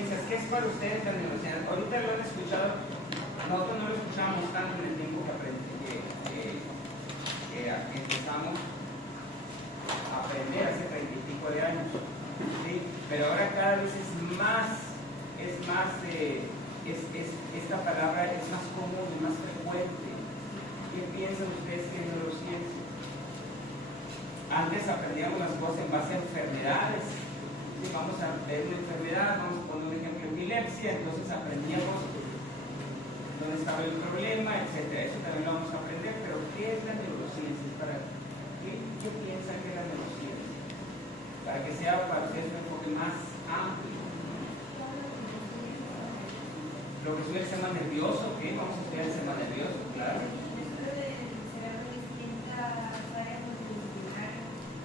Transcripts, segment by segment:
neurociencias. ¿Qué es para ustedes la neurociencia? Ahorita lo han escuchado, nosotros no lo escuchábamos tanto en el tiempo que empezamos a aprender hace 30 y pico de años, ¿sí? Pero ahora cada vez esta palabra es más común, más frecuente. ¿Qué piensan ustedes que es neurociencia? Antes aprendíamos las cosas en base a enfermedades. ¿Sí? Vamos a ver una enfermedad, vamos a poner un ejemplo, epilepsia, entonces aprendíamos dónde estaba el problema, etc. Eso también lo vamos a aprender, pero ¿qué es la neurociencia? ¿Qué piensan que es la neurociencia? Para que sea para ustedes un enfoque más amplio. Lo que es el sistema nervioso, ¿qué? Vamos a estudiar el sistema nervioso, claro.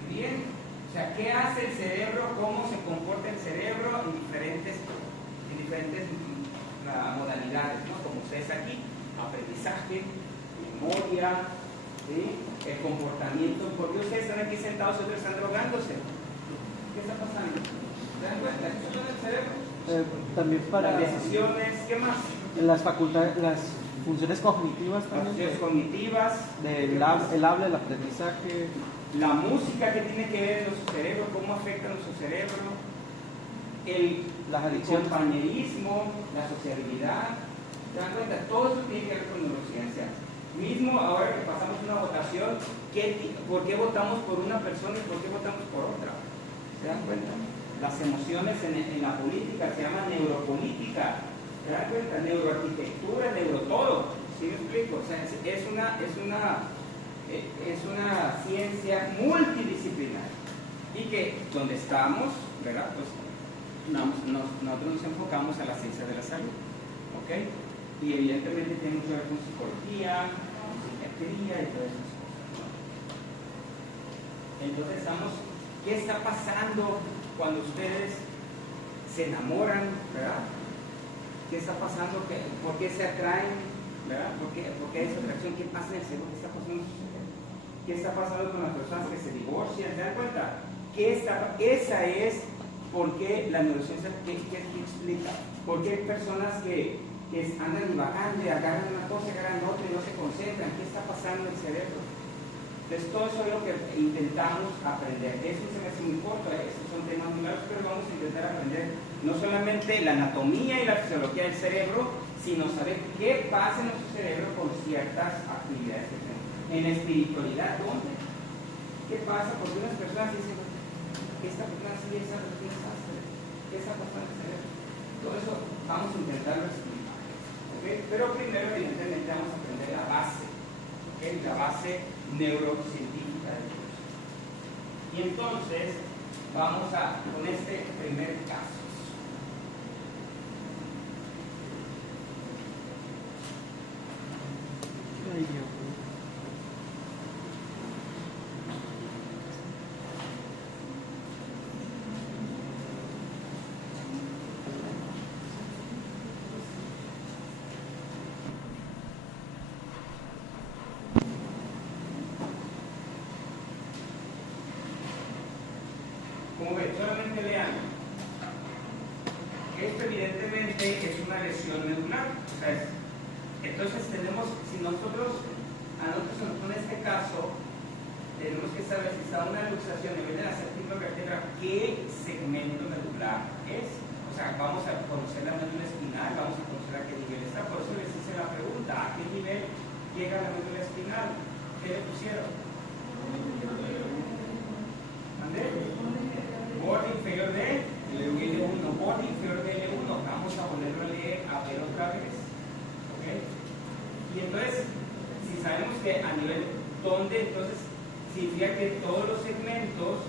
Bien, o sea, ¿qué hace el cerebro? ¿Cómo se comporta el cerebro en diferentes modalidades, ¿no? Como ustedes aquí, aprendizaje, memoria, ¿sí? El comportamiento. ¿Por qué ustedes están aquí sentados y otros están drogándose? ¿Qué está pasando? ¿Se dan cuenta? ¿Qué sucede en el cerebro? También para las decisiones, ¿qué más? Las facultades, las funciones cognitivas también. Las funciones cognitivas, el habla, el aprendizaje. La música que tiene que ver en nuestro cerebro, cómo afecta a nuestro cerebro, el compañerismo, la sociabilidad. ¿Se dan cuenta? Todo eso tiene que ver con neurociencia. Mismo ahora que pasamos una votación, ¿por qué votamos por una persona y por qué votamos por otra? ¿Se dan cuenta? Las emociones en la política se llama neuropolítica. ¿Se dan cuenta? Neuroarquitectura, neurotodo. ¿Sí me explico? O sea, es una ciencia multidisciplinar. Y que donde estamos, ¿verdad? Pues nosotros nos enfocamos a la ciencia de la salud. ¿Ok? Y evidentemente tiene mucho que ver con psicología, con psiquiatría y todas esas cosas. Entonces ¿qué está pasando cuando ustedes se enamoran, ¿verdad? ¿Qué está pasando? ¿Por qué se atraen? ¿Verdad? ¿Por qué hay esa atracción? ¿Qué pasa en el cerebro? ¿Qué está pasando en su cerebro? ¿Qué está pasando con las personas que se divorcian? ¿Se dan cuenta? Esa es por qué la neurociencia, ¿qué explica? ¿Por qué hay personas que andan divagando y agarran una cosa, agarran otra y no se concentran? ¿Qué está pasando en el cerebro? Entonces todo eso es lo que intentamos aprender. Eso se me hace muy corto, estos son temas muy largos, pero vamos a intentar aprender no solamente la anatomía y la fisiología del cerebro, sino saber qué pasa en nuestro cerebro con ciertas actividades que tenemos. En la espiritualidad, ¿dónde? ¿Qué pasa? Porque unas personas dicen, esta persona sí es algo que desastre. ¿Qué está pasando en el cerebro? Todo eso vamos a intentarlo explicar. ¿Okay? Pero primero, evidentemente, vamos a aprender la base. ¿Okay? La base neurocientífica de Dios. Y entonces vamos con este primer caso. Ay, Dios. Como ven, solamente lean. Esto evidentemente es una lesión medular. O sea, entonces si nosotros en este caso, tenemos que saber si está una luxación en vez de la séptima vértebra, qué segmento medular es. O sea, vamos a conocer la médula espinal, vamos a conocer a qué nivel está. Por eso les hice la pregunta, ¿a qué nivel llega la médula espinal? ¿Qué le pusieron? ¿Mandé? Borde inferior de L1, borde inferior de L1. Vamos a volverlo a leer, a ver otra vez. ¿Ok? Y entonces, si sabemos que a nivel donde, entonces significa que todos los segmentos,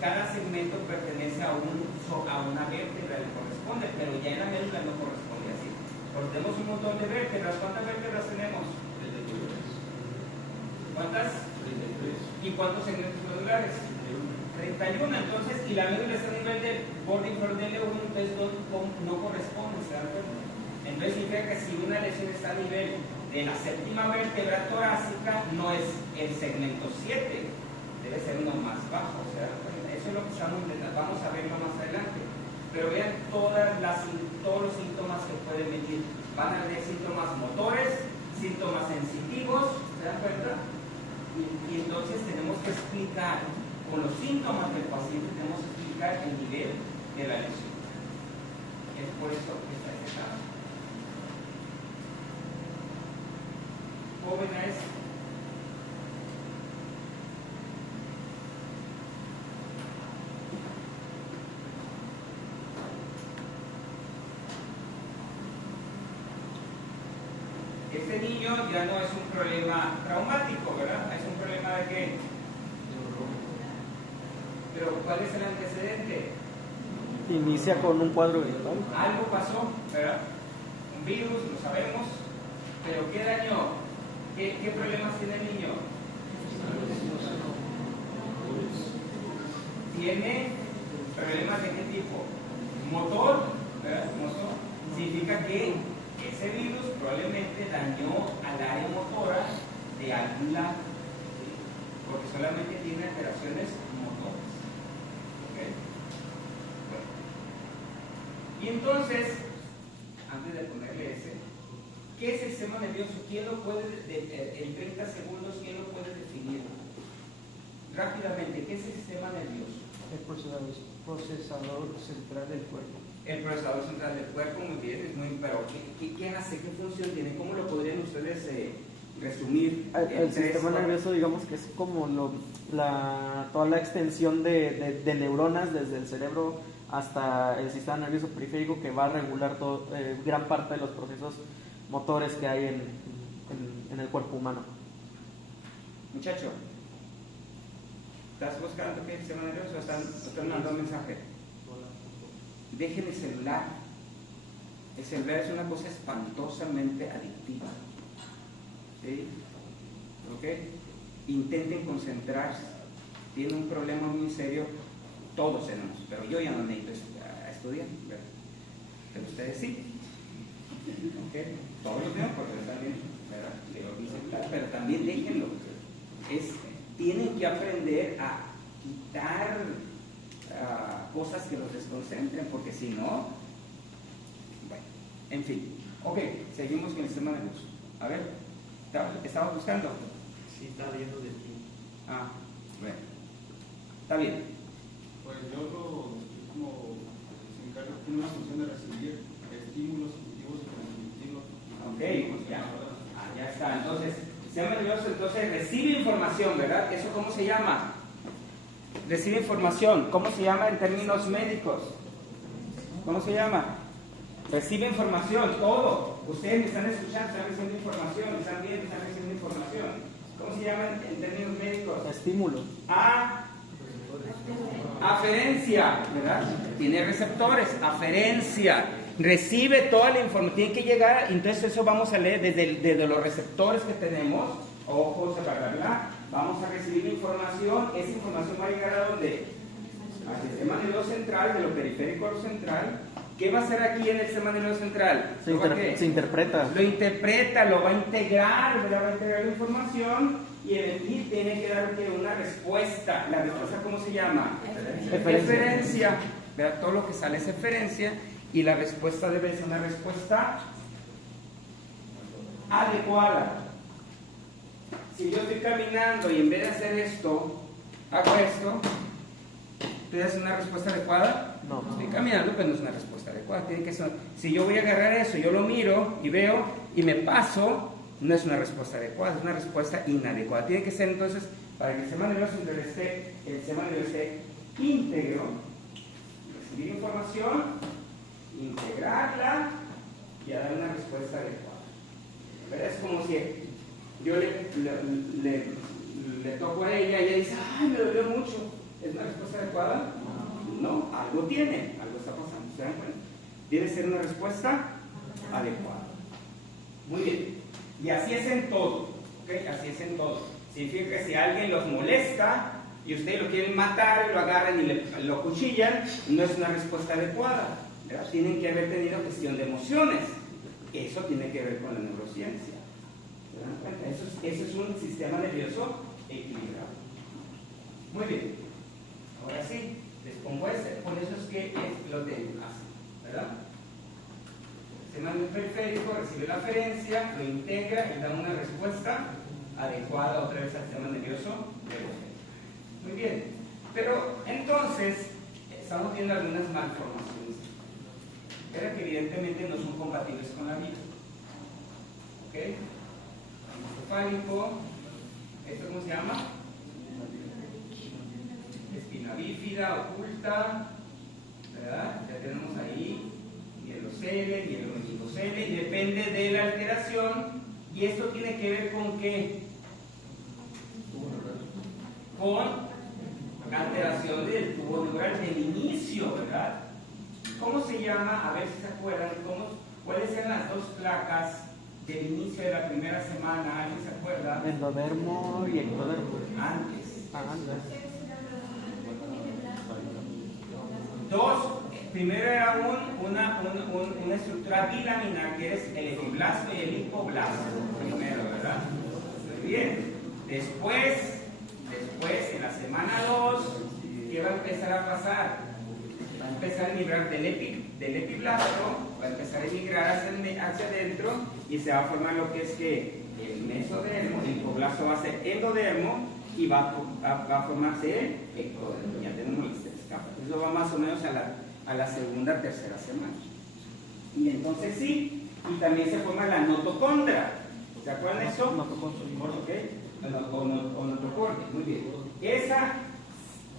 cada segmento pertenece a una vértebra, le corresponde, pero ya en la médula no corresponde así. Porque tenemos un montón de vértebras. ¿Cuántas vértebras tenemos? 33. ¿Cuántas? 33. ¿Y cuántos segmentos medulares? 31. Entonces, y la médula está a nivel del borde inferior del L1, entonces no corresponde, ¿se dan cuenta? Entonces significa que si una lesión está a nivel de la séptima vértebra torácica, no es el segmento 7, debe ser uno más bajo. O sea, eso es lo que estamos intentando, vamos a verlo más adelante. Pero vean todos los síntomas que pueden venir. Van a haber síntomas motores, síntomas sensitivos, ¿se dan cuenta? Y entonces tenemos que explicar, con los síntomas del paciente tenemos que explicar el nivel de la lesión. Es por eso que está ese caso. Jóvenes, este niño ya no es un problema traumático, ¿verdad? Es un problema de qué. Pero ¿cuál es el antecedente? Inicia con un cuadro viral. Algo pasó, ¿verdad? Un virus, lo sabemos, pero ¿qué daño? ¿Qué problemas tiene el niño? Tiene problemas de qué tipo? Motor, ¿verdad? Motor. Significa que ese virus probablemente dañó al área motora de algún lado, ¿sí? Porque solamente tiene alteraciones motoras. ¿Okay? Bueno. Y entonces, antes de ponerle ese, ¿qué es el sistema nervioso? ¿Quién lo puede, en 30 segundos, quién lo puede definir? Rápidamente, ¿qué es el sistema nervioso? El procesador central del cuerpo. El procesador central del cuerpo, muy bien, es muy, pero ¿quién hace? ¿Qué función tiene? ¿Cómo lo podrían ustedes resumir? El sistema nervioso, digamos que es como toda la extensión de neuronas desde el cerebro hasta el sistema nervioso periférico, que va a regular gran parte de los procesos motores que hay en el cuerpo humano. Muchacho, ¿estás buscando qué sistema nervioso? ¿Están mandando un mensaje? Dejen el celular. El celular es una cosa espantosamente adictiva. ¿Sí? ¿Ok? Intenten concentrarse. Tienen un problema muy serio. Todos tenemos, pero yo ya no necesito estudiar, ¿verdad? Pero ustedes sí. ¿Ok? Todos lo tenemos porque también, ¿verdad? Pero también déjenlo. Tienen que aprender a quitar cosas que los desconcentren, porque si no, bueno, en fin. Ok, seguimos con el sistema nervioso. A ver, ¿estamos buscando? Sí, está viendo de ti. Bueno, está bien. Pues yo como se encarga, tiene una función de recibir estímulos auditivos y cognitivos. Ok, ya está. Entonces, el sistema nervioso recibe información, ¿verdad? ¿Eso cómo se llama? Recibe información. ¿Cómo se llama en términos médicos? ¿Cómo se llama? Recibe información, todo. Ustedes me están escuchando, están recibiendo información, están viendo, están recibiendo información. ¿Cómo se llama en términos médicos? Estímulo. Aferencia, ¿verdad? Tiene receptores, aferencia. Recibe toda la información, tiene que llegar, entonces eso vamos a leer desde los receptores que tenemos, ojos, ¿verdad? Vamos a recibir información, esa información va a llegar ¿a dónde? Al sistema nervioso central, de lo periférico a lo central. ¿Qué va a hacer aquí en el sistema nervioso central? Se interpreta. Lo interpreta, lo va a integrar, ¿verdad? Va a integrar la información y tiene que dar una respuesta. ¿La respuesta cómo se llama? Eferencia. ¿Verdad? Todo lo que sale es eferencia y la respuesta debe ser una respuesta adecuada. Si yo estoy caminando y en vez de hacer esto, hago esto, ¿es una respuesta adecuada? No. Estoy caminando, pero no es una respuesta adecuada. Tiene que ser, si yo voy a agarrar eso, yo lo miro y veo y me paso, no es una respuesta adecuada, es una respuesta inadecuada. Tiene que ser entonces, para que el sistema nervioso esté íntegro, recibir información, integrarla y a dar una respuesta adecuada. Pero es como si yo le toco a ella y ella dice, ay, me dolió mucho. ¿Es una respuesta adecuada? No, algo tiene, algo está pasando. ¿Se dan cuenta? Debe ser una respuesta adecuada. Muy bien. Y así es en todo. ¿Okay? Así es en todo. Significa que si alguien los molesta y ustedes lo quieren matar y lo agarran y lo cuchillan, no es una respuesta adecuada. ¿Verdad? Tienen que haber tenido gestión de emociones. Eso tiene que ver con la neurociencia. ¿Se dan cuenta? Eso es un sistema nervioso equilibrado. Muy bien. Ahora sí, después como ese, por eso es que lo tengo así, ¿verdad? El sistema periférico recibe la aferencia, lo integra y da una respuesta adecuada otra vez al sistema nervioso periférico. Muy bien, pero entonces estamos viendo algunas malformaciones, pero que evidentemente no son compatibles con la vida. ¿Ok? Encefálico, ¿esto cómo se llama? Espina bífida, oculta, ¿verdad? Ya tenemos ahí mielocele, mielomeningocele, y depende de la alteración, y esto tiene que ver con qué? Con alteración del tubo neural del inicio, ¿verdad? ¿Cómo se llama? A ver si se acuerdan, ¿cuáles eran las dos placas del inicio de la primera semana? ¿Alguien se acuerda? Endodermo y ectodermo. Antes. Antes. Dos, primero era una estructura bilaminar que es el epiblasto y el hipoblasto. Primero, ¿verdad? Muy bien. Después, en la semana 2, ¿qué va a empezar a pasar? Va a empezar a migrar del epiblasto, va a empezar a migrar hacia adentro y se va a formar lo que es que el mesodermo, el hipoblasto va a ser endodermo y va a formarse el ectodermo. Ya tenemos las tres capas. Eso va más o menos a la segunda, tercera semana. Y entonces sí, y también se forma la notocondra. ¿Se acuerdan de eso? ¿Okay? O notocordia, muy bien. Esa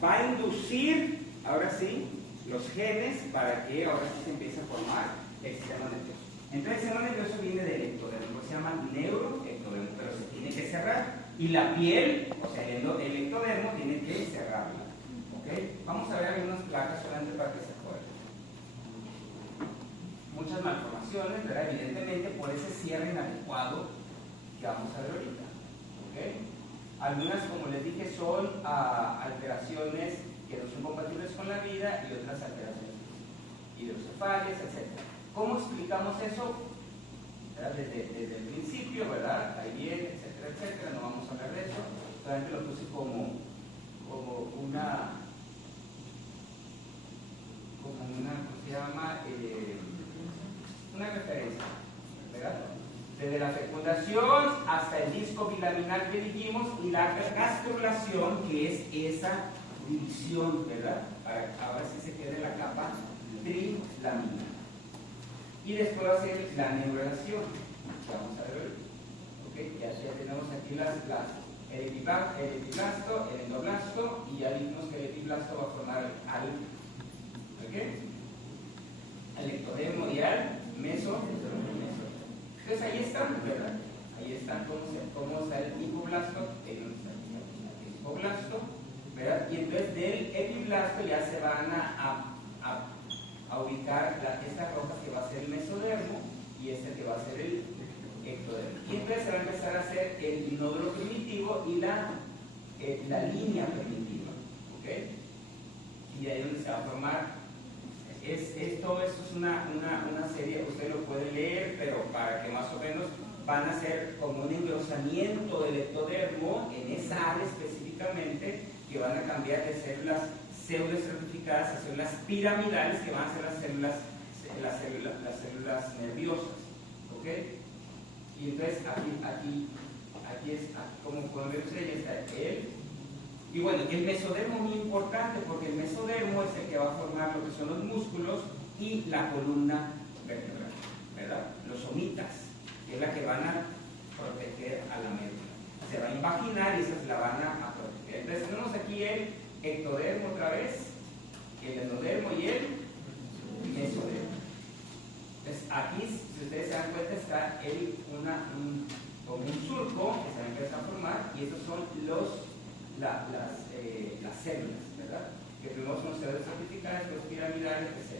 va a inducir, ahora sí, los genes para que ahora sí se empiece a formar el sistema nervioso. Entonces el sistema nervioso viene del ectodermo, se llama neuroectodermo, pero se tiene que cerrar. Y la piel, o sea, el ectodermo tiene que cerrarla. ¿Okay? Vamos a ver algunas placas solamente para que se acuerden. Muchas malformaciones, ¿verdad? Evidentemente por ese cierre inadecuado que vamos a ver ahorita. ¿Okay? Algunas, como les dije, son alteraciones que no son compatibles con la vida y otras alteraciones hidrocefales, etc. ¿Cómo explicamos eso? Desde el principio, ¿verdad? Ahí viene, etcétera, etcétera. No vamos a hablar de eso. Solamente lo puse como una ¿cómo se llama? Una referencia, ¿verdad? Desde la fecundación hasta el disco bilaminar que dijimos y la gastrulación, que es esa división, ¿verdad? Para que ahora sí se quede la capa trilaminar. Y después va a ser la neurulación. Vamos a ver. ¿Okay? Ya tenemos aquí el epiblasto, el endoblasto, y ya dijimos que el epiblasto va a formar al ectodermo y al mesodermo. Entonces ahí están, ¿verdad? Ahí están cómo está el hipoblasto, el hipoblasto, ¿verdad? Y entonces del epiblasto ya se van a ubicar estas rojas que va a ser el mesodermo y este que va a ser el ectodermo. Y entonces se va a empezar a hacer el nódulo primitivo y la línea primitiva, ¿ok? Y ahí es donde se va a formar. Todo esto es una serie, usted lo puede leer, pero para que más o menos van a ser como un engrosamiento del ectodermo en esa área específicamente, que van a cambiar de células pseudoestratificadas a células piramidales, que van a ser las células nerviosas. ¿Ok? Y entonces aquí como pueden ver ustedes, ya está él. Y bueno, el mesodermo es muy importante porque el mesodermo es el que va a formar lo que son los músculos y la columna vertebral, ¿verdad? Los somitas, que es la que van a proteger a la médula. Se va a imaginar y esas la van a proteger. Entonces tenemos aquí el ectodermo otra vez, el endodermo y el mesodermo. Entonces aquí, si ustedes se dan cuenta, está como un surco que se va a empezar a formar y estos son las células, ¿verdad? Que primero son células estratificadas, después piramidales, etc.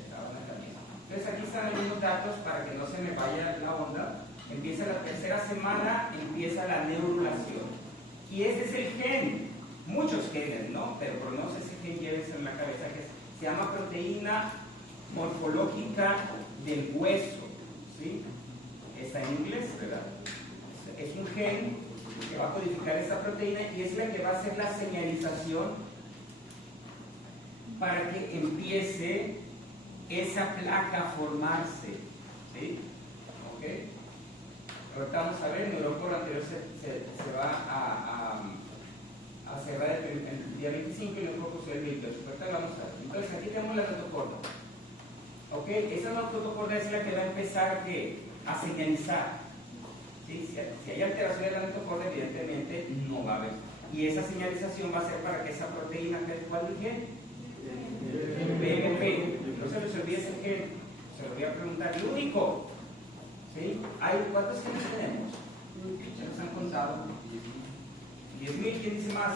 Entonces aquí están algunos datos para que no se me vaya la onda. Empieza la tercera semana, empieza la neurulación. Y ese es el gen, muchos genes, ¿no? Pero por lo menos ese gen llévense en la cabeza, que se llama proteína morfológica del hueso, ¿sí? Está en inglés, ¿verdad? Es un gen que va a codificar esta proteína y es la que va a hacer la señalización para que empiece esa placa a formarse. ¿Sí? ¿Ok? Ahorita vamos a ver, el neuroporo anterior se va a cerrar el día 25 y el neuroporo el 28. Ahorita vamos a ver. Entonces aquí tenemos la notocorda. ¿Ok? Esa notocorda es la que va a empezar a señalizar. ¿Sí? Si hay alteración de la notocorda, evidentemente no va a haber. Y esa señalización va a ser para que esa proteína, ¿cuál dije? BMP. No se les olvide ese gen. Se lo voy a preguntar. El único. ¿Sí? ¿Cuántos genes tenemos? Ya nos han contado. 10.000, ¿quién dice más?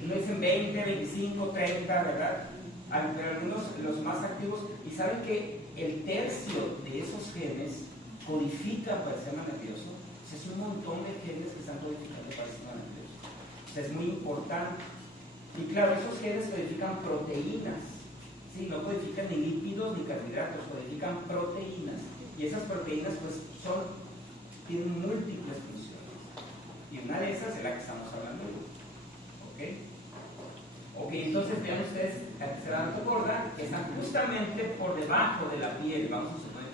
No dicen 20, 25, 30, ¿verdad? Pero algunos, los más activos, y saben que el tercio de esos genes codifican para el sistema nervioso. O sea, es un montón de genes que están codificando para el sistema nervioso. O sea, es muy importante. Y claro, esos genes codifican proteínas. ¿Sí? No codifican ni lípidos ni carbohidratos, codifican proteínas. Y esas proteínas pues tienen múltiples funciones. Y una de esas es la que estamos hablando. ¿Ok? Entonces vean ustedes, la tercera notocorda está justamente por debajo de la piel. Vamos a suponer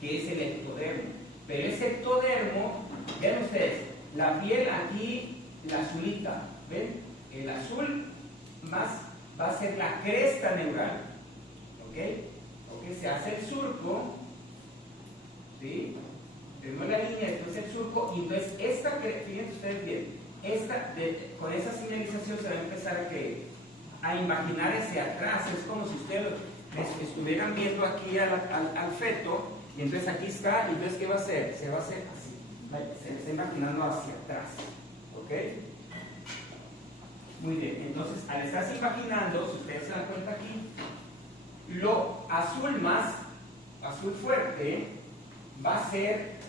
que es el ectodermo. Pero ese ectodermo, vean ustedes, la piel aquí, la azulita, ¿ven? El azul más va a ser la cresta neural. ¿Ok? Se hace el surco. ¿Sí? Tenemos la línea, después el surco, y entonces fíjense ustedes bien, con esa señalización se va a empezar a imaginar hacia atrás. Es como si ustedes estuvieran viendo aquí al feto, y entonces aquí está, y entonces ¿qué va a hacer? Se va a hacer así, se está imaginando hacia atrás. ¿Ok? Muy bien, entonces al estarse imaginando, si ustedes se dan cuenta aquí, lo azul fuerte, va a ser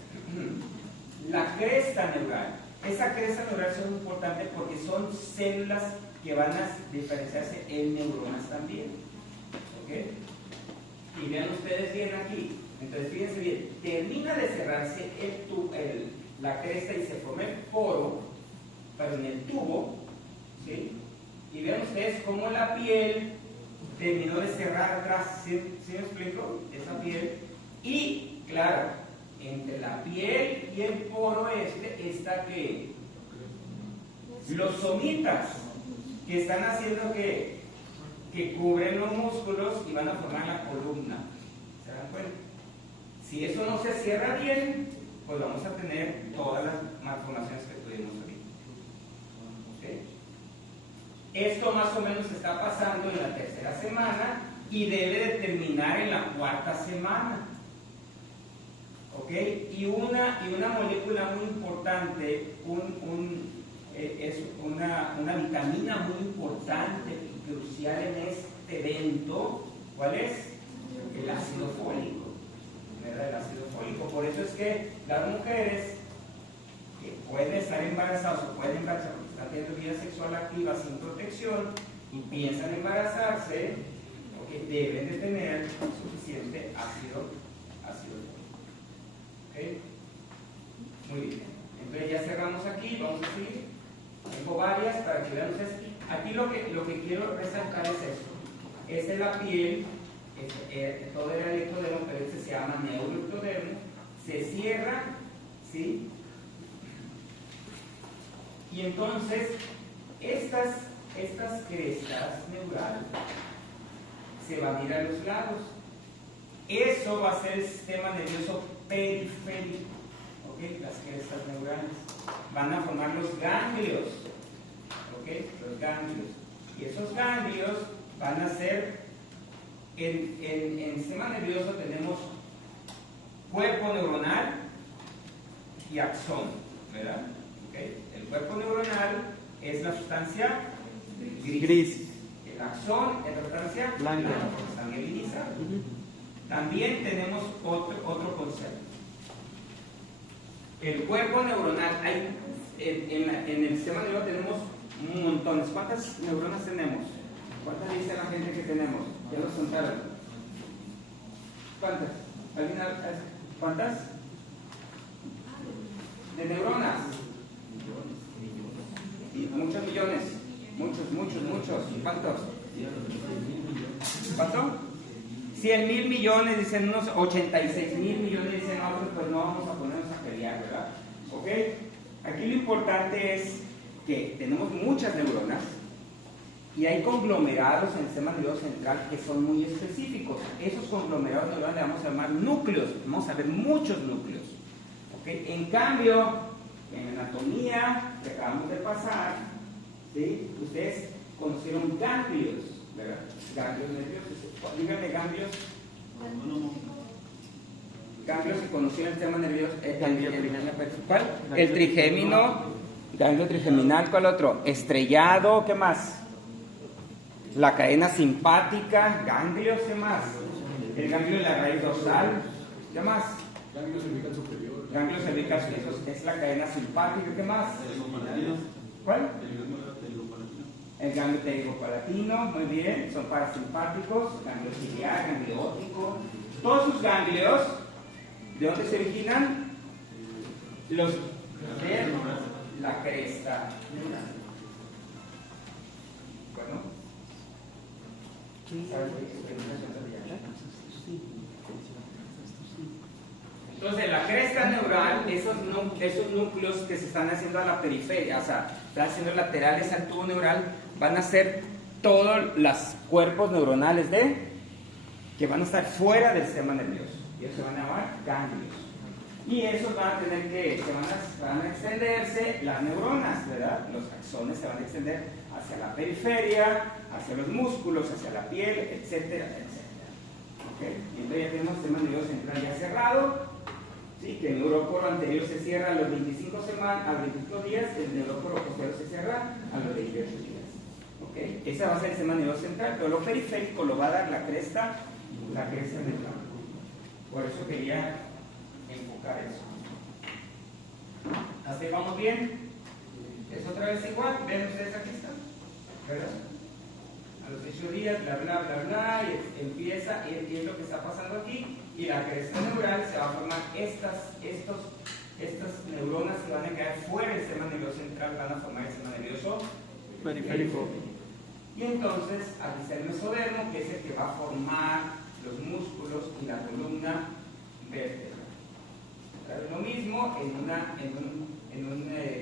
la cresta neural. Esa cresta neural es muy importante porque son células que van a diferenciarse en neuronas también. ¿Ok? Y vean ustedes bien aquí. Entonces fíjense bien, termina de cerrarse la cresta y se forma el poro, pero en el tubo. ¿Sí? Y vean ustedes cómo la piel terminó de cerrar atrás. ¿Sí me explico? Esa piel. Y claro, entre la piel y el poro está que los somitas que están haciendo que cubren los músculos y van a formar la columna. ¿Se dan cuenta? Si eso no se cierra bien, pues vamos a tener todas las malformaciones que tuvimos aquí. ¿Okay? Esto más o menos está pasando en la tercera semana y debe de terminar en la cuarta semana. ¿Ok? Y una molécula muy importante, es una vitamina muy importante y crucial en este evento. ¿Cuál es? El ácido fólico. ¿Verdad? El ácido fólico. Por eso es que las mujeres que pueden estar embarazadas o pueden embarazar porque están teniendo vida sexual activa sin protección y piensan embarazarse, ¿okay? Deben de tener suficiente ácido fólico. ¿Okay? Muy bien. Entonces ya cerramos aquí, vamos a seguir. Tengo varias para que vean ustedes. Aquí lo que quiero resaltar es esto. Esta es la piel, todo era el ectodermo, pero este se llama neuroectodermo. Se cierra, ¿sí? Y entonces estas crestas neurales se van a ir a los lados. Eso va a ser el sistema nervioso periférico. ¿Okay? Las crestas neurales van a formar los ganglios. ¿Okay? Los ganglios. Y esos ganglios van a ser, en el sistema nervioso tenemos cuerpo neuronal y axón, ¿verdad? ¿Okay? El cuerpo neuronal es la sustancia gris. El axón es la sustancia blanca, porque está mielinizada. También tenemos otro concepto. El cuerpo neuronal, en el sistema nervioso tenemos montones. ¿Cuántas neuronas tenemos? ¿Cuántas dice la gente que tenemos? Ya nos contaron. ¿Cuántas? ¿Cuántas? De neuronas. Muchos millones. Muchos. ¿Cuántos? ¿Cuánto? 100,000 millones, dicen unos 86,000 millones, dicen otros, pues no vamos a ponernos a pelear, ¿verdad? ¿Ok? Aquí lo importante es que tenemos muchas neuronas y hay conglomerados en el sistema nervioso central que son muy específicos. Esos conglomerados neuronales le vamos a llamar núcleos, vamos a ver muchos núcleos. ¿Ok? En cambio, en anatomía que acabamos de pasar, ¿sí? Ustedes conocieron ganglios, ¿verdad? Ganglios nerviosos. Díganme ganglios. Ganglios que conocieron el sistema nervioso. ¿Cuál? El trigémino, ganglio trigeminal. ¿Cuál otro? Estrellado, ¿qué más? La cadena simpática, ganglios, ¿qué más? El ganglio de la raíz dorsal, ¿qué más? Ganglio cervical superior. Ganglio cervical, eso es la cadena simpática, ¿qué más? ¿Cuál? El ganglio pterigopalatino, muy bien, son parasimpáticos, ganglio ciliar, ganglio óptico. Todos sus ganglios, ¿de dónde se originan? Los de la cresta. Bueno, ¿sabes qué entonces, la cresta neural, esos núcleos que se están haciendo a la periferia, o sea, están haciendo laterales al tubo neural, van a ser todos los cuerpos neuronales que van a estar fuera del sistema nervioso. Y ellos se van a llamar ganglios. Y esos van a tener que, van a extenderse las neuronas, ¿verdad? Los axones se van a extender hacia la periferia, hacia los músculos, hacia la piel, etcétera, etcétera. ¿Okay? Y entonces ya tenemos el sistema nervioso central ya cerrado. Sí, que el neuróporo anterior se cierra a los 25 días, el neuróporo posterior se cierra a los 28 días. ¿Okay? Esa va a ser el sistema nervioso central, pero lo periférico lo va a dar la cresta neural. Por eso quería enfocar eso. ¿Hasta ahí vamos bien? Es otra vez igual, ven ustedes aquí está, ¿verdad? A los 8 días, bla, bla, bla, bla, y empieza, y es lo que está pasando aquí, y la cresta neural se va a formar estas neuronas que van a quedar fuera del sistema nervioso central, van a formar el sistema nervioso periférico. Y entonces, aquí está el mesodermo, que es el que va a formar los músculos y la columna vertebral. Lo mismo en un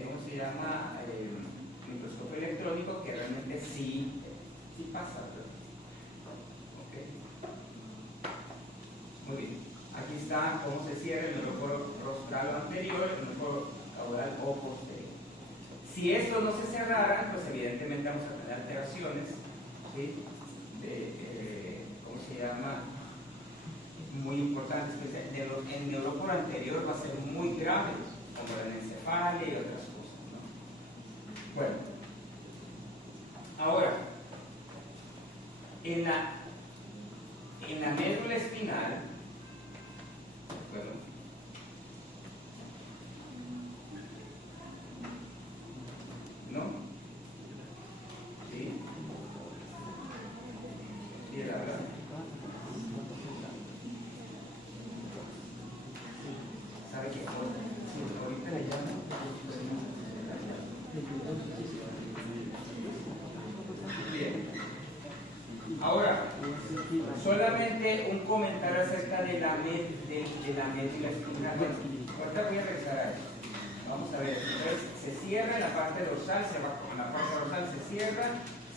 ¿cómo se llama? Microscopio electrónico, que realmente sí pasa. Okay. Muy bien. Aquí está cómo se cierra el neuróporo rostral anterior, el neuróporo caudal o posterior. Si estos no se cerraran, pues evidentemente vamos a tener alteraciones, ¿sí? ¿Cómo se llama? Muy importantes. El neuróporo anterior va a ser muy grave, como la encefalia y otras cosas, ¿no? Bueno, ahora, en la médula espinal, bueno, ¿no? ¿Sí? ¿Y la verdad? ¿Sabe qué? Ahorita le llamo. Bien. Ahora, solamente un comentario acerca de la médula espinal. Ahorita voy a regresar a eso. Vamos a ver. Entonces, se cierra en la parte dorsal, la parte dorsal se cierra,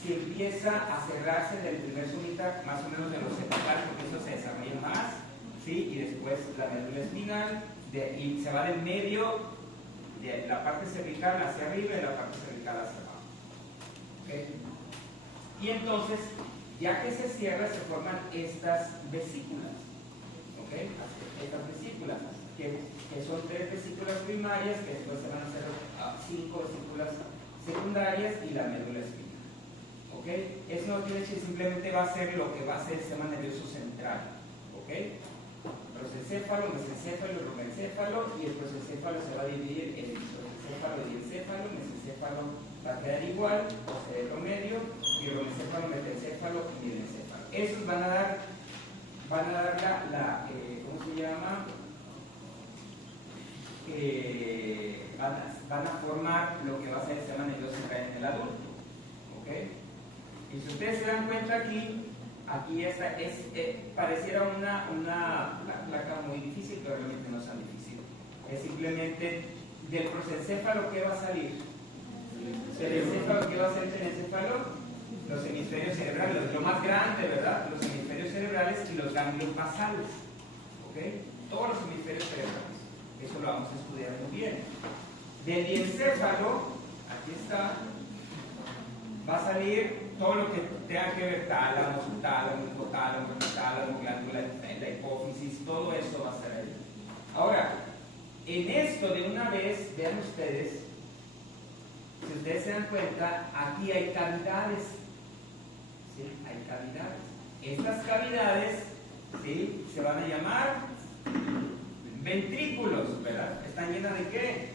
si empieza a cerrarse del primer sumita, más o menos de los septal, porque eso se desarrolla más, ¿sí? Y después la médula espinal, y se va del medio de la parte cervical hacia arriba y de la parte cervical hacia abajo. ¿Okay? Y entonces, ya que se cierra, se forman estas vesículas. ¿Okay? Estas vesículas, que son 3 vesículas primarias, que después se van a hacer 5 vesículas secundarias y la médula espinal. ¿Okay? Eso no quiere decir simplemente va a ser lo que va a ser el sistema nervioso central. ¿Okay? Prosencéfalo, mesencéfalo, romencéfalo, y el prosencéfalo se va a dividir en prosencéfalo y encéfalo. Mesencéfalo va a quedar igual, o cerebro medio, y romencéfalo, metencéfalo y mielencéfalo. Esos van a dar ¿cómo se llama? Van a formar lo que va a ser el sistema nervioso central en el adulto. ¿Okay? Y si ustedes se dan cuenta aquí esta pareciera una placa muy difícil, pero realmente no es tan difícil. Es simplemente del prosencéfalo, ¿qué va a salir? Del encéfalo, ¿qué va a ser el encéfalo? Los hemisferios cerebrales, lo más grande, ¿verdad? Los hemisferios cerebrales y los ganglios basales. ¿Ok? Todos los hemisferios cerebrales. Eso lo vamos a estudiar muy bien. Del diencéfalo, aquí está, va a salir todo lo que tenga que ver tálamo, subtálamo, hipotálamo, hipotálamo, glándula, la hipófisis, todo eso va a estar ahí. Ahora, en esto de una vez, vean ustedes, si ustedes se dan cuenta, aquí hay cavidades. ¿Sí? Hay cavidades. Estas cavidades, ¿sí?, se van a llamar ventrículos, ¿verdad? ¿Están llenas de qué?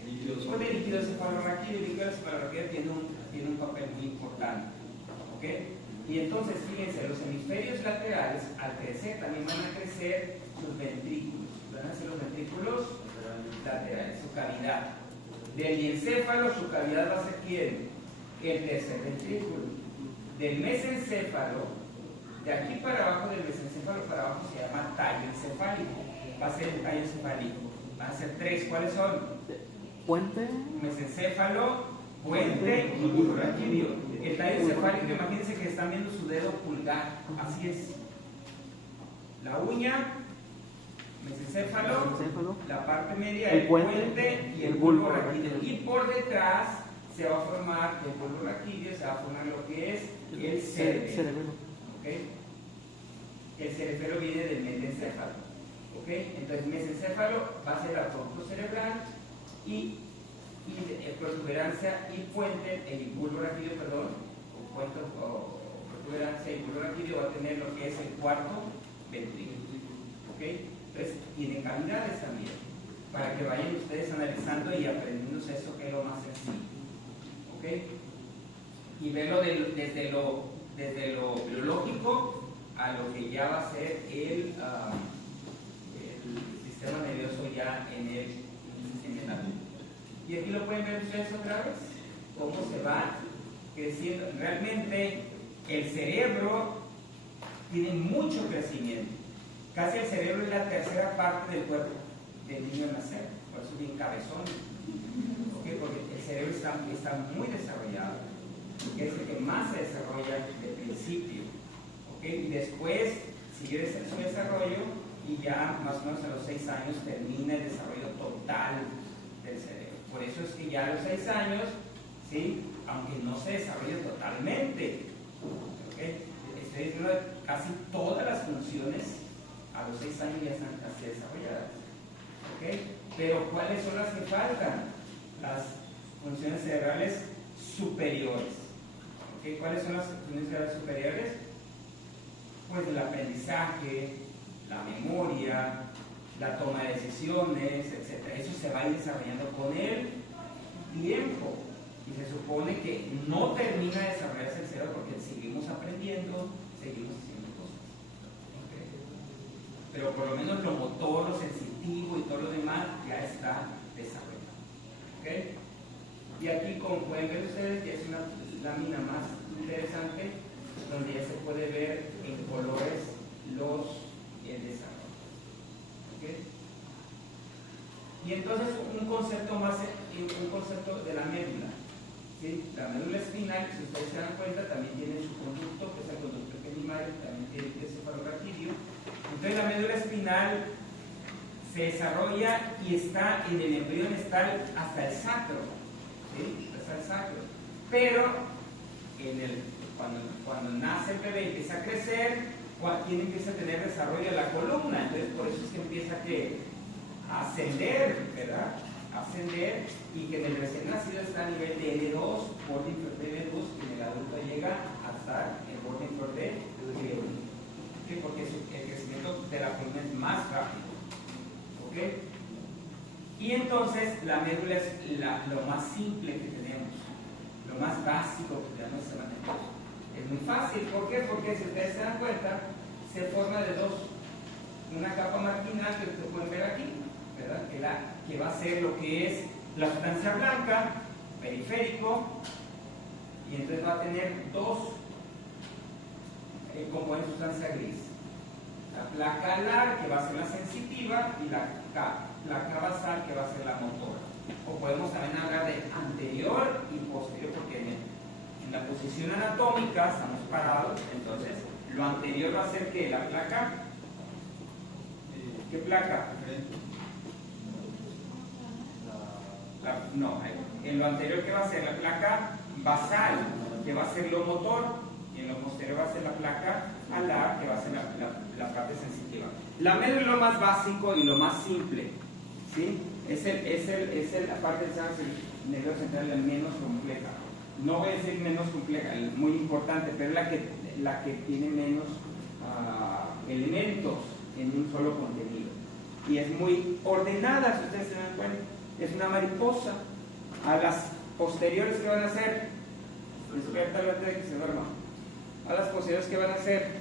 Pues de líquido cefalorraquídeo. El líquido cefalorraquídeo tiene un papel muy importante. ¿Ok? Y entonces, fíjense, los hemisferios laterales, al crecer, también van a crecer sus ventrículos. Van a ser los ventrículos laterales, su cavidad. Del diencéfalo, su cavidad va a ser ¿quién? El tercer ventrículo. Del mesencéfalo, de aquí para abajo, del mesencéfalo para abajo, se llama tallo encefálico. Va a ser el tallo encefálico. Van a ser tres. ¿Cuáles son? Puente. Mesencéfalo, puente y bulbo raquídeo. El tallo encefálico, imagínense que están viendo su dedo pulgar. Así es. La uña, mesencéfalo, la parte media, el puente y el bulbo raquídeo. Y por detrás se va a formar el bulbo raquídeo, se va a formar lo que es el cerebelo. ¿Okay? El cerebelo viene del mesencéfalo. ¿Okay? Entonces, mesencéfalo va a ser el tronco cerebral y protuberancia y puente, el bulbo raquídeo, perdón, o puente o protuberancia y bulbo raquídeo va a tener lo que es el cuarto ventrículo. ¿Okay? Entonces, tienen cavidades también, para que vayan ustedes analizando y aprendiéndose eso, que es lo más sencillo. ¿Ok? Y verlo desde lo biológico a lo que ya va a ser el sistema nervioso ya en el adulto. Y aquí lo pueden ver ustedes otra vez, cómo se va creciendo. Realmente el cerebro tiene mucho crecimiento. Casi el cerebro es la tercera parte del cuerpo del niño al nacer, por eso es bien cabezón. ¿Okay? Porque el cerebro está muy desarrollado, que es el que más se desarrolla de principio. ¿Okay? Y después sigue su desarrollo y ya más o menos a los 6 años termina el desarrollo total del cerebro. Por eso es que ya a los 6 años, ¿sí?, aunque no se desarrolla totalmente, ¿okay?, estoy diciendo casi todas las funciones a los 6 años ya están casi desarrolladas. ¿Okay? Pero ¿cuáles son las que faltan? Las funciones cerebrales superiores. ¿Okay? ¿Cuáles son las funciones cerebrales superiores? Pues el aprendizaje, la memoria, la toma de decisiones, etc. Eso se va a ir desarrollando con el tiempo. Y se supone que no termina de desarrollarse el cerebro porque seguimos aprendiendo, seguimos haciendo cosas. ¿Okay? Pero por lo menos lo motor, lo sensitivo y todo lo demás ya está desarrollado. ¿Okay? Y aquí, como pueden ver ustedes, ya es una lámina más interesante donde ya se puede ver en colores el desarrollo. ¿Okay? Y entonces un concepto de la médula. ¿Sí? La médula espinal, si ustedes se dan cuenta, también tiene su conducto, que es el conducto primario, también tiene el cefalorraquídeo. Entonces la médula espinal se desarrolla y está en el embrión, está hasta el sacro. ¿Sí? Hasta el sacro. Pero cuando nace el bebé y empieza a crecer, ¿quién empieza a tener desarrollo de la columna? Entonces por eso es que empieza a ascender, ¿verdad? Ascender, y que en el recién nacido está a nivel de L2, borde inferior de L2, y en el adulto llega hasta el borde inferior de L1. ¿Okay? Porque el crecimiento de la columna es más rápido. ¿Okay? Y entonces la médula es lo más simple que tenemos, lo más básico que tenemos en la médula. Es muy fácil. ¿Por qué? Porque si ustedes se dan cuenta, se forma de dos. Una capa marginal que ustedes pueden ver aquí, ¿verdad? Que va a ser lo que es la sustancia blanca, periférico, y entonces va a tener dos compone sustancia gris. La placa alar, que va a ser la sensitiva, y la placa basal, que va a ser la motora. O podemos también hablar de anterior y posterior, porque en la posición anatómica estamos parados, entonces lo anterior va a ser que la placa, ¿qué placa? No, en lo anterior, ¿qué va a ser? La placa basal, que va a ser lo motor, y en lo posterior va a ser la placa alar, que va a ser la parte sensitiva. La médula es lo más básico y lo más simple, ¿sí? Es la parte del sistema nervioso central la menos compleja. No voy a decir menos compleja, muy importante, pero es la que tiene menos elementos en un solo contenido. Y es muy ordenada, si ustedes se dan cuenta. Es una mariposa. A las posteriores, ¿qué van a hacer? Despierta antes de que se duerma. A las posteriores, ¿qué van a hacer?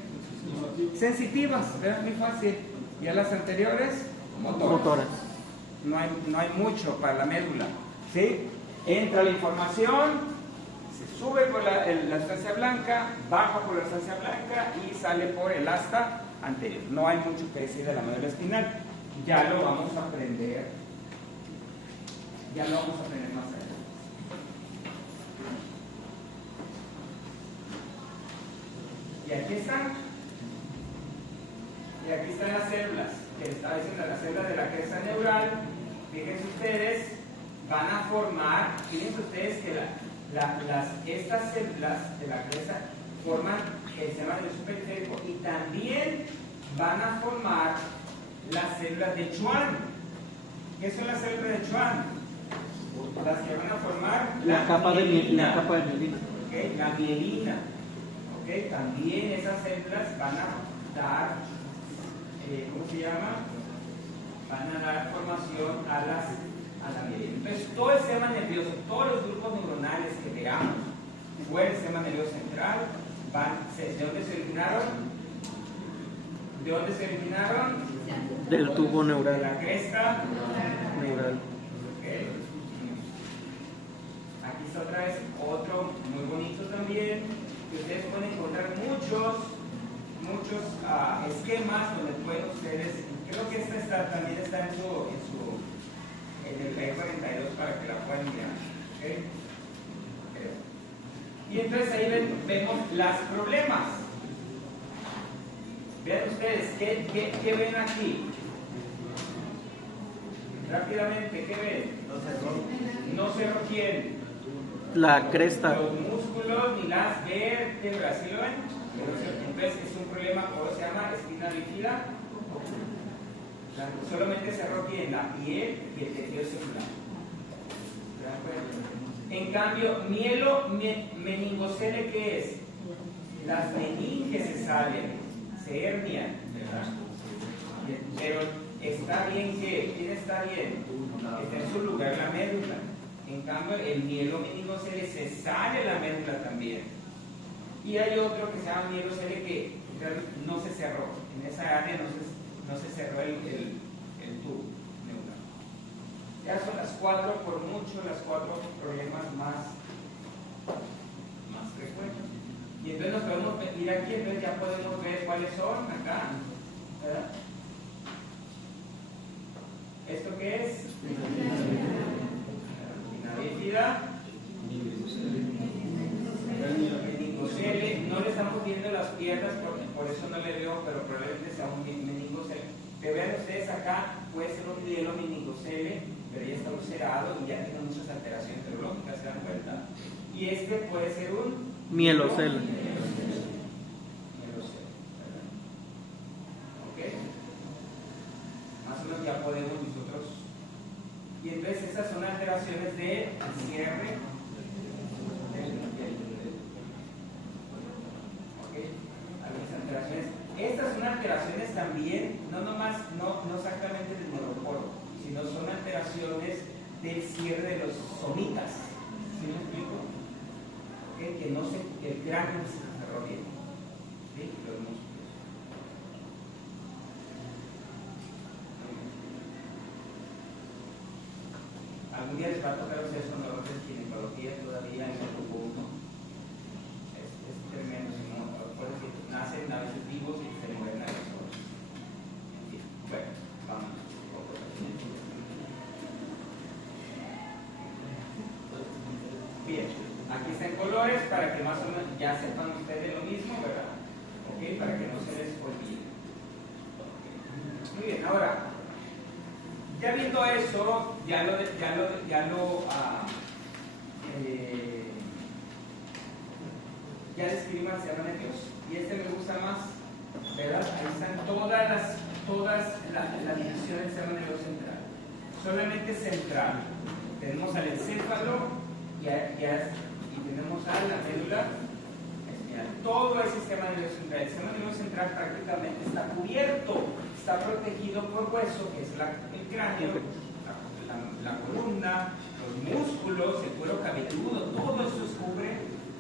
Sensitivas, ¿verdad? Muy fácil. Y a las anteriores, motoras. No hay mucho para la médula, ¿sí? Entra la información, se sube por la sustancia blanca, baja por la sustancia blanca y sale por el asta anterior. No hay mucho que decir de la médula espinal. Ya lo vamos a aprender. Ya lo vamos a aprender más adelante. Y aquí están. Y aquí están las células. Que está diciendo las células de la cresta neural. Fíjense ustedes, van a formar, fíjense ustedes que estas células de la cresta forman el sistema nervioso periférico y también van a formar las células de Schwann. ¿Qué son las células de Schwann? Las que van a formar la capa de mielina. Okay, la mielina. Okay, también esas células van a dar, ¿cómo se llama? Van a dar formación a la mielina. Entonces, todo el sistema nervioso, todos los grupos neuronales que veamos fuera del sistema nervioso central, ¿de dónde se originaron? ¿De dónde se originaron? Del tubo neural. De la cresta neural. Okay. Aquí está otra vez otro muy bonito también, que ustedes pueden encontrar muchos esquemas donde pueden ustedes, creo que esta también está en el P42 para que la puedan mirar. ¿Okay? Y entonces ahí vemos los problemas. Vean ustedes, ¿qué ven aquí? Rápidamente, ¿qué ven? No cerró quién. La cresta. Los músculos ni las vértebras, ¿sí lo ven? Entonces es un problema, ¿cómo se llama? Espina bífida. Solamente cerró quién, la piel y el tejido celular. En cambio, meningocele, ¿qué es? Las meninges se salen, se hernian, ¿verdad? Pero está bien que, ¿quién está bien? Está en su lugar la médula. En cambio, el mielomeningocele se sale la médula también. Y hay otro que se llama mielocele que no se cerró. En esa área no se cerró el tubo neural. Ya son las cuatro, por mucho, las cuatro problemas más frecuentes. Y entonces nos podemos ir aquí, entonces ya podemos ver cuáles son acá. ¿Verdad? ¿Esto qué es? Bífida, meningocele, no le estamos viendo las piernas, por eso no le veo, pero probablemente sea un meningocele. Pero vean ustedes acá, puede ser un mielomeningocele, pero ya está ulcerado y ya tiene muchas alteraciones neurológicas, ¿se dan cuenta? Y este puede ser un mielocele. ¿Ok? Más o menos ya podemos nosotros. Y entonces estas son alteraciones de cierre del ¿okay? Algunas alteraciones. Estas son alteraciones también, no exactamente del neuroporo, sino son alteraciones del cierre de los somitas. ¿Sí me explico? ¿Okay? Que el cráneo se cerró bien. ¿Sí? Los músculos. Algún día les va a tocar hacer sonadores de ginecología todavía en el grupo 1. Es tremendo, si no, nacen para que más o menos ya sepan ustedes lo mismo, ¿verdad? Ok, para que no se les olvide. Muy bien, ahora, ya viendo eso, ya describimos el sermón de Dios. Y este me gusta más, ¿verdad? Ahí están todas las divisiones del sermón de Dios central. Solamente central. Tenemos al encéfalo y tenemos a la médula espinal. Todo el sistema nervioso central. El sistema nervioso central prácticamente está cubierto, está protegido por hueso, que es el cráneo, la columna, los músculos, el cuero cabelludo, todo eso cubre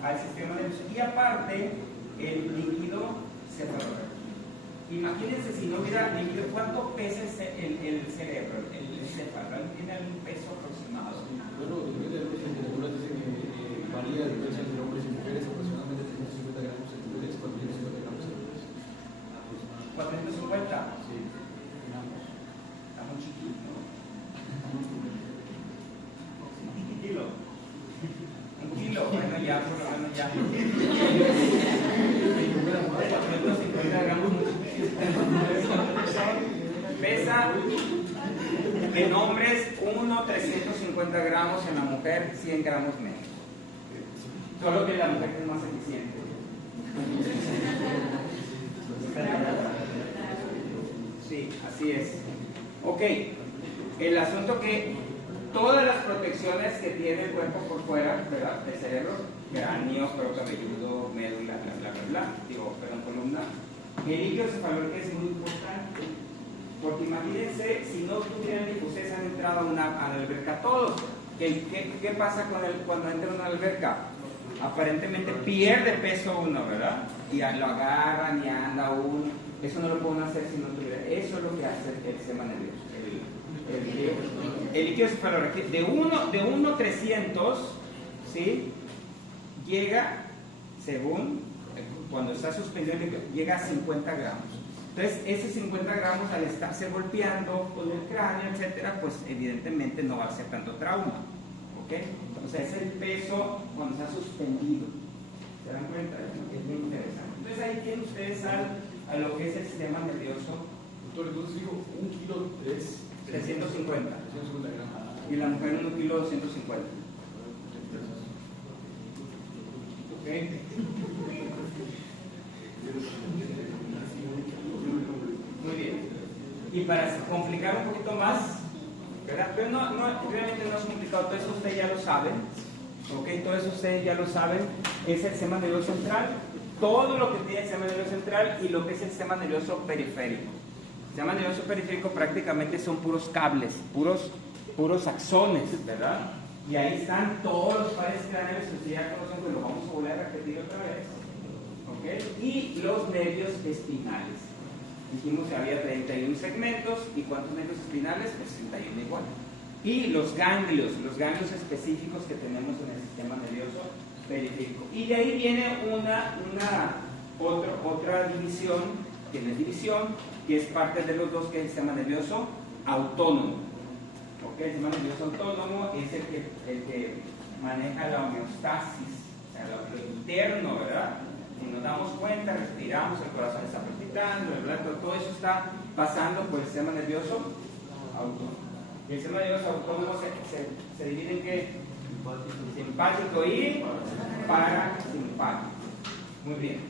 al sistema nervioso. Y aparte, el líquido cefalorraquídeo. Imagínense si no hubiera líquido, ¿cuánto pesa el cerebro, el encéfalo? ¿Tiene algún peso aproximado? Bueno, depende de las temperaturas, dicen que varía de entre hombres y mujeres, aproximadamente 350 gramos en mujeres, 450 gramos en hombres. 450. Sí, Está muy chiquito, ¿no? Un kilo. Un kilo, bueno, ya, por lo menos ya. 450 gramos. Pesa en hombres 350 gramos, en la mujer 100 gramos menos. Solo que la mujer es más eficiente. Sí, así es. Ok, el asunto que todas las protecciones que tiene el cuerpo por fuera, ¿verdad? El cerebro, cráneo, cuero cabelludo, médula, columna. El líquido cefalorraquídeo es muy importante, porque imagínense si no tuvieran líquido, ustedes han entrado a la alberca todos. ¿Qué pasa cuando entra a una alberca? Aparentemente pierde peso uno, ¿verdad? Y lo agarran y anda uno. Eso no lo pueden hacer si no tuviera. Eso es lo que hace el sistema nervioso. El líquido cefalorraquídeo de 1 a 300, ¿sí? Llega, según cuando está suspendido el líquido, llega a 50 gramos. Entonces, ese 50 gramos al estarse golpeando con el cráneo, etcétera, pues evidentemente no va a ser tanto trauma. ¿Ok? O sea, es el peso cuando está suspendido. ¿Se dan cuenta? Es muy interesante. Entonces, ahí tienen ustedes a lo que es el sistema nervioso. Doctor, entonces dijo 1 kilo es 350. 350 gramos. Y la mujer 1 kilo 250. ¿Ok? Muy bien. Y para complicar un poquito más, ¿verdad? Pero realmente no es complicado, todo eso ustedes ya lo saben. ¿Ok? Todo eso ustedes ya lo saben. Es el sistema nervioso central. Todo lo que tiene el sistema nervioso central y lo que es el sistema nervioso periférico. El sistema nervioso periférico prácticamente son puros cables, puros axones, ¿verdad? Y ahí están todos los pares cráneos que ustedes ya conocen, pues lo vamos a volver a repetir otra vez. ¿Ok? Y los nervios espinales. Dijimos que había 31 segmentos. ¿Y cuántos nervios espinales? Pues 31 igual. Y los ganglios específicos que tenemos en el sistema nervioso periférico. Y de ahí viene otra división, que no es división, que es parte de los dos, que es el sistema nervioso autónomo. ¿Ok? El sistema nervioso autónomo es el que maneja la homeostasis, o sea, lo interno, ¿verdad? Y nos damos cuenta, respiramos, el corazón está palpitando, todo eso está pasando por el sistema nervioso autónomo. Y el sistema nervioso autónomo se divide en qué? Simpático y parasimpático. Muy bien.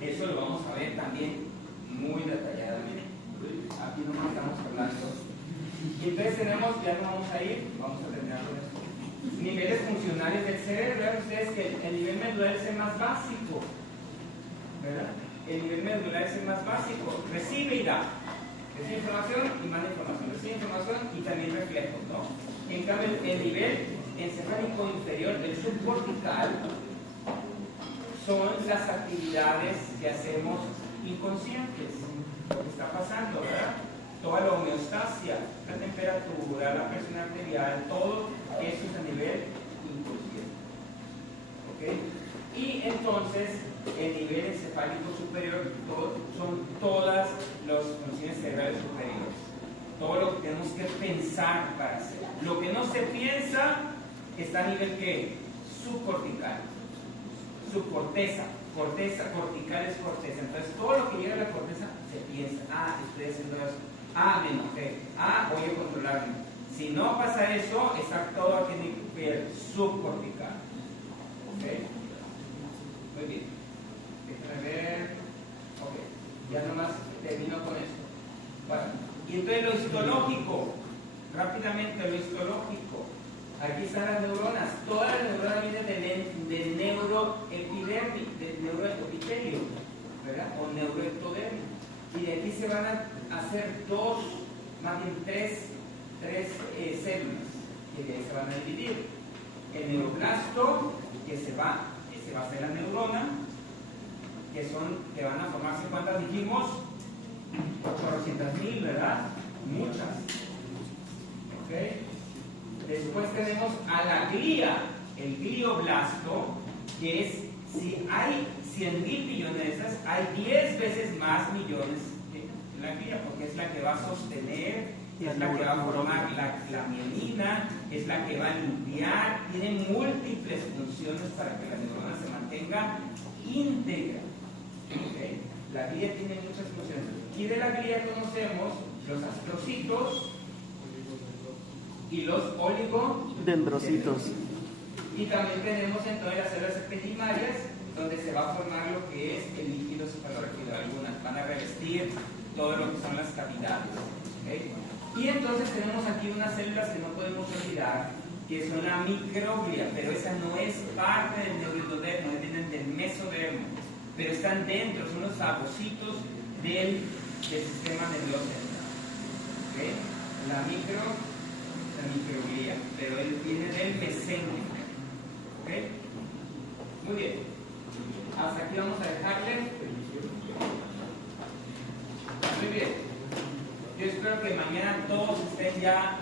Eso lo vamos a ver también muy detalladamente. Aquí no estamos hablando. Y entonces tenemos, ya no vamos a ir, vamos a terminar con esto. Niveles funcionales del cerebro. Vean ustedes que el nivel medular es el más básico, ¿verdad? El nivel medular es el más básico. Recibe y da. Recibe información y manda información. Recibe información y también reflejos, ¿no? En cambio, el nivel encefálico inferior, el subcortical, son las actividades que hacemos inconscientes. Lo que está pasando, ¿verdad? Toda la homeostasia, la temperatura, la presión arterial, todo eso es a nivel inconsciente. ¿Ok? Y entonces, el nivel encefálico superior son todas las funciones cerebrales superiores. Todo lo que tenemos que pensar para hacer. Lo que no se piensa está a nivel ¿qué? Subcortical. subcorteza. Corteza, cortical es corteza. Entonces todo lo que llega a la corteza se piensa, estoy haciendo eso, me enojé, voy a controlarme. Si no pasa eso, está todo aquí en el hemisferio subcortical. ¿Ok? Muy bien. Déjame ver. Ok. Ya nomás termino con esto. Bueno, y entonces lo histológico. Rápidamente, lo histológico. Aquí están las neuronas. Todas las neuronas vienen del neuroepitelio, ¿verdad? O neuroectodermio. Y de aquí se van a hacer tres células, que de ahí se van a dividir. El neuroblasto, que va a ser la neurona, que van a formarse, ¿cuántas dijimos? 800,000, ¿verdad? Muchas. ¿Ok? Después tenemos a la glía, el glioblasto, que es, si hay 100,000 millones de esas, hay 10 veces más millones en la glía, porque es la que va a sostener, es la que va a formar la mielina, es la que va a limpiar, tiene múltiples funciones para que la neurona se mantenga íntegra. ¿Okay? La glía tiene muchas funciones. Y de la glía conocemos los astrocitos y los oligodendrocitos. Y también tenemos entonces las células epidimarias, donde se va a formar lo que es el líquido cefalorraquídeo. Algunas van a revestir todo lo que son las cavidades. ¿Okay? Y entonces tenemos aquí unas células que no podemos olvidar, que son la microglia, pero esa no es parte del neuroendodermo, vienen del mesodermo, pero están dentro, son los fagocitos del sistema nervioso central. ¿Okay? La microglia, pero él viene del mesénquimo. ¿Ok? Muy bien. Hasta aquí vamos a dejarle. Muy bien. Yo espero que mañana todos estén ya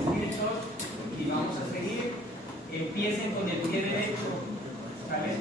inscritos y vamos a seguir. Empiecen con el pie derecho. ¿Vale?